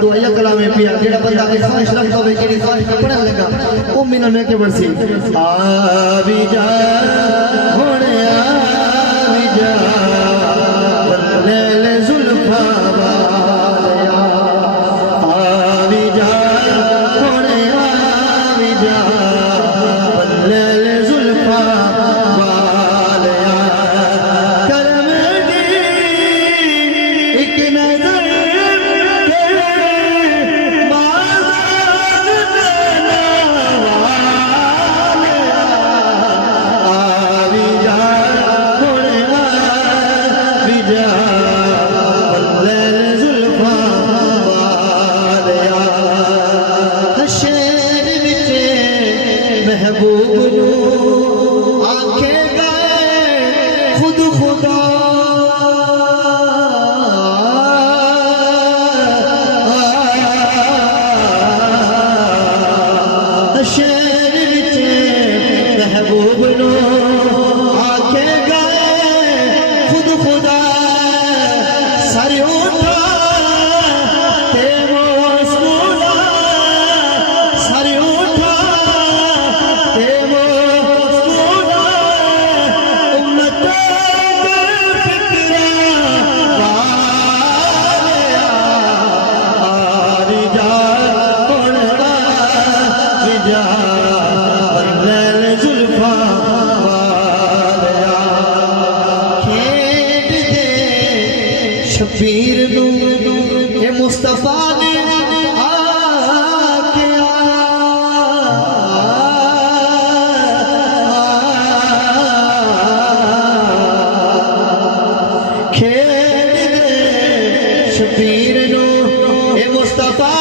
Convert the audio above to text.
दुआया कला में पिया जेड़ा बंदा के ख्वाहिश रखता होवे केड़ी ख्वाहिश पढ़न लगा ओ मिनल में के बरसी आ भी जा होने आ भी जा ले ले जुल्फा वालिया आ भी जा होने आ भी जा ले ले जुल्फा वालिया करम दी एक नजर महबूब नू आंखे गए खुद खुदा शेर विच महबूब नू आंखे गए खुद खुदा सर उठा ते मुस्कुरा सर उठा शबीर नू ये मुस्तफा ने आके खेल दे शबीर नू ये मुस्तफा